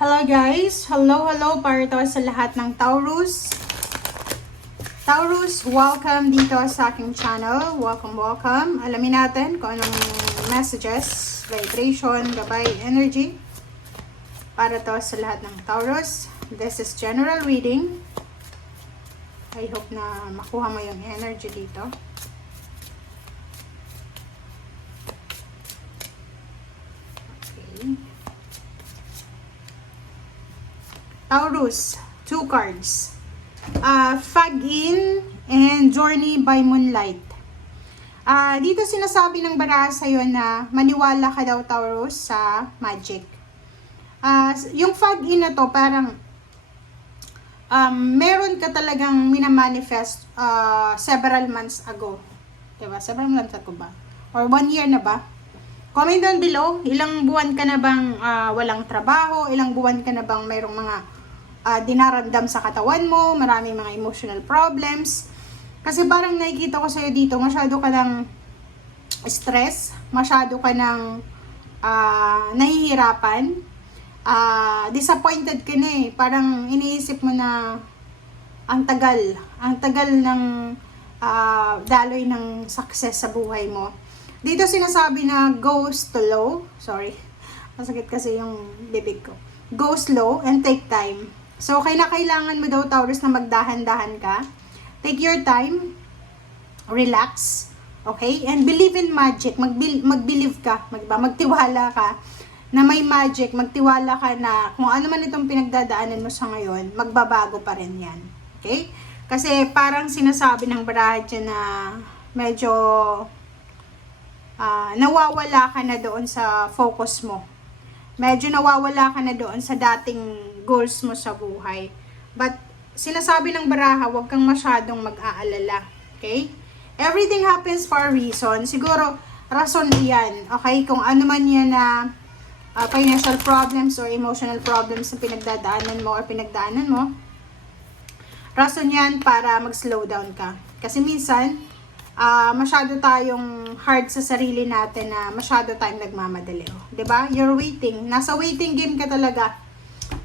Hello guys! Hello para to sa lahat ng Taurus. Taurus, welcome dito sa aking channel. Welcome. Alamin natin kung anong messages, vibration, gabay, energy para to sa lahat ng Taurus. This is general reading. I hope na makuha mo yung energy dito. Taurus, 2 cards. Fag-in and Journey by Moonlight. Dito sinasabi ng baraha sa'yo na maniwala ka daw, Taurus, sa magic. Yung fag-in na to, parang meron ka talagang minamanifest several months ago. Diba? Several months ago ba? Or 1 year na ba? Comment down below, ilang buwan ka na bang walang trabaho? Ilang buwan ka na bang mayroong mga dinaramdam sa katawan mo, maraming mga emotional problems. Kasi parang nakikita ko sa'yo dito, masyado ka ng stress, masyado ka ng nahihirapan, disappointed ka na eh. Parang iniisip mo na ang tagal ng daloy ng success sa buhay mo. Dito sinasabi na go slow, sorry, masakit kasi yung bibig ko. Go slow and take time. So, kailangan mo daw, Taurus, na magdahan-dahan ka. Take your time. Relax. Okay? And believe in magic. Mag-believe ka. Magtiwala ka na may magic. Magtiwala ka na kung ano man itong pinagdadaanan mo sa ngayon, magbabago pa rin yan. Okay? Kasi parang sinasabi ng baraha dyan na medyo nawawala ka na doon sa focus mo. Medyo nawawala ka na doon sa dating goals mo sa buhay. But, sinasabi ng baraha, huwag kang masyadong mag-aalala. Okay? Everything happens for a reason. Siguro, rason yan. Okay? Kung ano man yan na financial problems or emotional problems na pinagdadaanan mo or pinagdaanan mo, rason yan para mag-slow down ka. Kasi minsan, masyado tayong hard sa sarili natin na masyado tayong nagmamadali. Diba? You're waiting. Nasa waiting game ka talaga.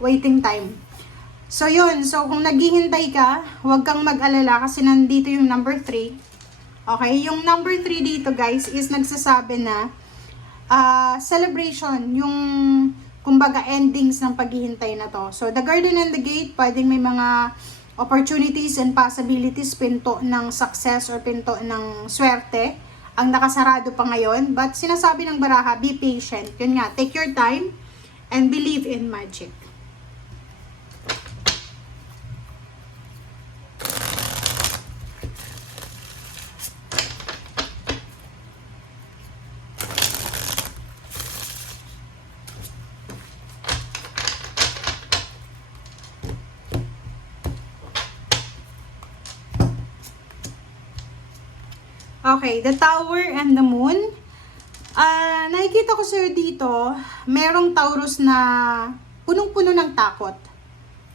Waiting time. So, yun. So, kung naghihintay ka, huwag kang mag-alala kasi nandito yung number 3. Okay? Yung number 3 dito, guys, is nagsasabi na celebration. Yung, kumbaga, endings ng paghihintay na to. So, the garden and the gate, pwedeng may mga opportunities and possibilities, pinto ng success or pinto ng swerte ang nakasarado pa ngayon. But sinasabi ng baraha, be patient. Yun nga, take your time and believe in magic. Okay, the tower and the moon. Nakikita ko sa'yo dito, merong Taurus na punong-puno ng takot.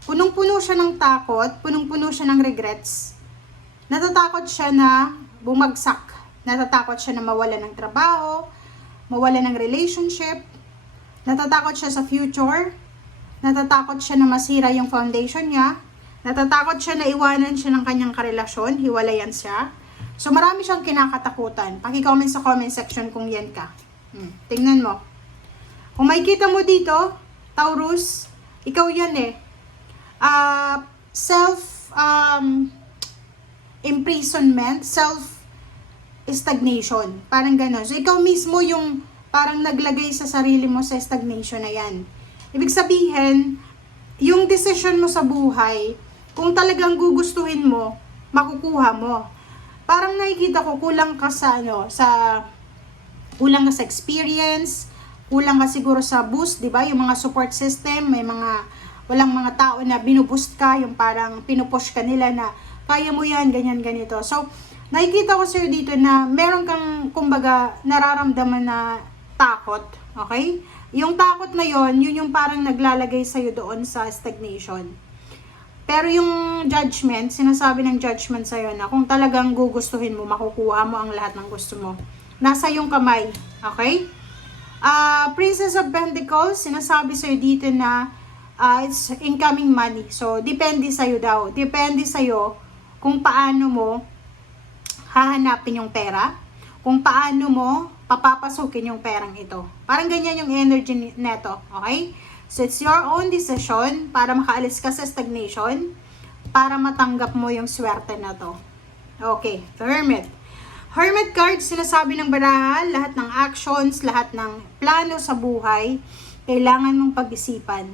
Punong-puno siya ng takot, punong-puno siya ng regrets. Natatakot siya na bumagsak. Natatakot siya na mawala ng trabaho, mawala ng relationship. Natatakot siya sa future. Natatakot siya na masira yung foundation niya. Natatakot siya na iwanan siya ng kanyang karelasyon, hiwalayan siya. So, marami siyang kinakatakutan. Paki-comment sa comment section kung yan ka. Tingnan mo. Kung makikita mo dito, Taurus, ikaw yan eh. Self-imprisonment, self-stagnation. Parang gano'n. So, ikaw mismo yung parang naglagay sa sarili mo sa stagnation na yan. Ibig sabihin, yung decision mo sa buhay, kung talagang gugustuhin mo, makukuha mo. Parang nakikita ko kulang ka sa kulang ka sa experience, kulang ka siguro sa boost, 'di ba? Yung mga support system, may walang mga tao na binuboost ka, yung parang pinupush ka nila na kaya mo 'yan, ganyan ganito. So, nakikita ko sa'yo dito na meron kang kumbaga nararamdaman na takot, okay? Yung takot na 'yon, yun yung parang naglalagay sa'yo doon sa stagnation. Pero yung judgment, sinasabi ng judgment sa'yo na kung talagang gugustuhin mo, makukuha mo ang lahat ng gusto mo. Nasa yung kamay. Okay? Princess of Pentacles, sinasabi sa'yo dito na It's incoming money. So, depende sa'yo daw. Depende sa'yo kung paano mo hahanapin yung pera, kung paano mo papapasukin yung perang ito. Parang ganyan yung energy neto, okay? So, it's your own decision para makaalis ka sa stagnation, para matanggap mo yung swerte na to. Okay, Hermit. Hermit card, sinasabi ng baraha, lahat ng actions, lahat ng plano sa buhay, kailangan mong pag-isipan.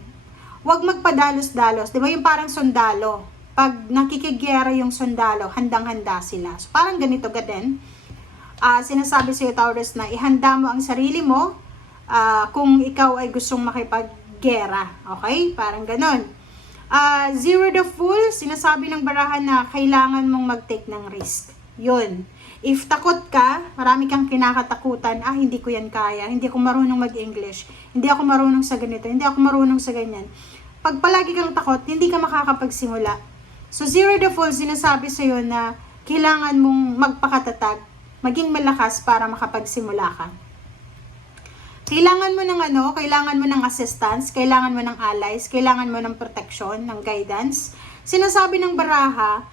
Huwag magpadalos-dalos. Di ba yung parang sundalo? Pag nakikigyera yung sundalo, handang-handa sila. So, parang ganito din. Sinasabi sa'yo, Taurus, na ihanda mo ang sarili mo kung ikaw ay gustong makipaggera. Okay? Parang ganon. Zero the Fool, sinasabi ng baraha na kailangan mong mag-take ng risk. Yun. If takot ka, marami kang kinakatakutan, hindi ko yan kaya, hindi ako marunong mag-English, hindi ako marunong sa ganito, hindi ako marunong sa ganyan. Pag palagi kang takot, hindi ka makakapagsimula. So, Zero the Fool, sinasabi sa'yo na kailangan mong magpakatatag, maging malakas para makapagsimula ka. Kailangan mo ng assistance, kailangan mo ng allies, kailangan mo ng protection, ng guidance. Sinasabi ng baraha,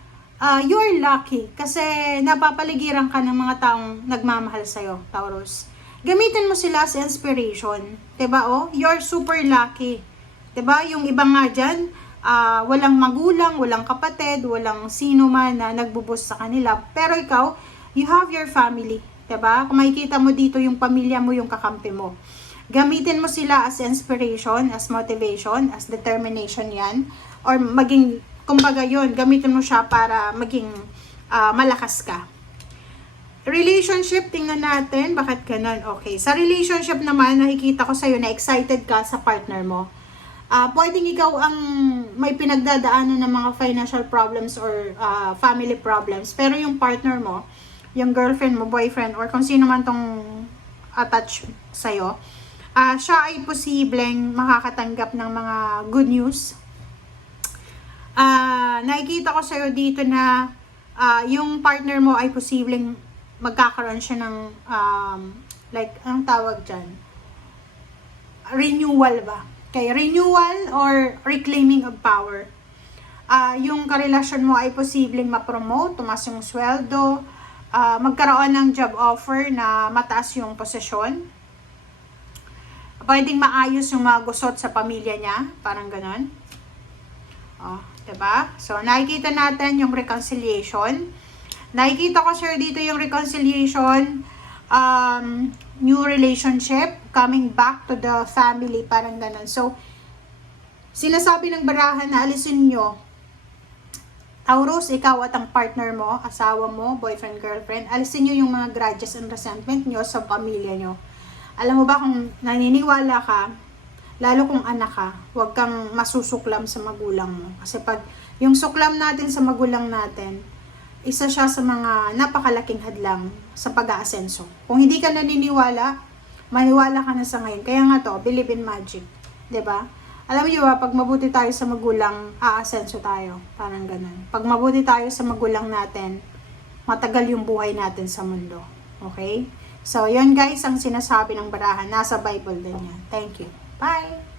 you're lucky kasi napapaligiran ka ng mga taong nagmamahal sa'yo, Taurus. Gamitin mo sila as inspiration. Diba, you're super lucky. Diba, yung iba nga dyan, walang magulang, walang kapatid, walang sino man na nagbuboost sa kanila. Pero ikaw, you have your family. Diba? Kung makikita mo dito yung pamilya mo, yung kakampi mo. Gamitin mo sila as inspiration, as motivation, as determination yan. Or maging, kumbaga yun, gamitin mo siya para maging malakas ka. Relationship, tingnan natin. Bakit ganun? Okay. Sa relationship naman, nakikita ko sa'yo na excited ka sa partner mo. Pwedeng ikaw ang may pinagdadaanan ng mga financial problems or family problems. Pero yung partner mo, yung girlfriend mo, boyfriend, or kung sino man tong attached sa'yo, siya ay posibleng makakatanggap ng mga good news. Nakikita ko sa'yo dito na yung partner mo ay posibleng magkakaroon siya ng anong tawag dyan? Renewal ba? Okay, renewal or reclaiming of power. Yung karelasyon mo ay posibleng ma-promote, tumas yung sweldo, magkaroon ng job offer na mataas yung posisyon. Pwedeng maayos yung mga gusot sa pamilya niya, parang ganon. Diba? So, nakikita natin yung reconciliation. Nakikita ko sir dito yung reconciliation, new relationship, coming back to the family, parang ganon. So, sinasabi ng baraha na alisin nyo, Taurus, ikaw at ang partner mo, asawa mo, boyfriend, girlfriend, alisin nyo yung mga grudges and resentment nyo sa pamilya nyo. Alam mo ba kung naniniwala ka, lalo kung anak ka, huwag kang masusuklam sa magulang mo. Kasi pag yung suklam natin sa magulang natin, isa siya sa mga napakalaking hadlang sa pag-aasenso. Kung hindi ka naniniwala, maniwala ka na sa ngayon. Kaya nga to, believe in magic. 'Di ba? Alam mo ba, pag mabuti tayo sa magulang, aasenso tayo. Parang ganun. Pag mabuti tayo sa magulang natin, matagal yung buhay natin sa mundo. Okay? So, yun guys, ang sinasabi ng baraha. Nasa Bible din yan. Thank you. Bye!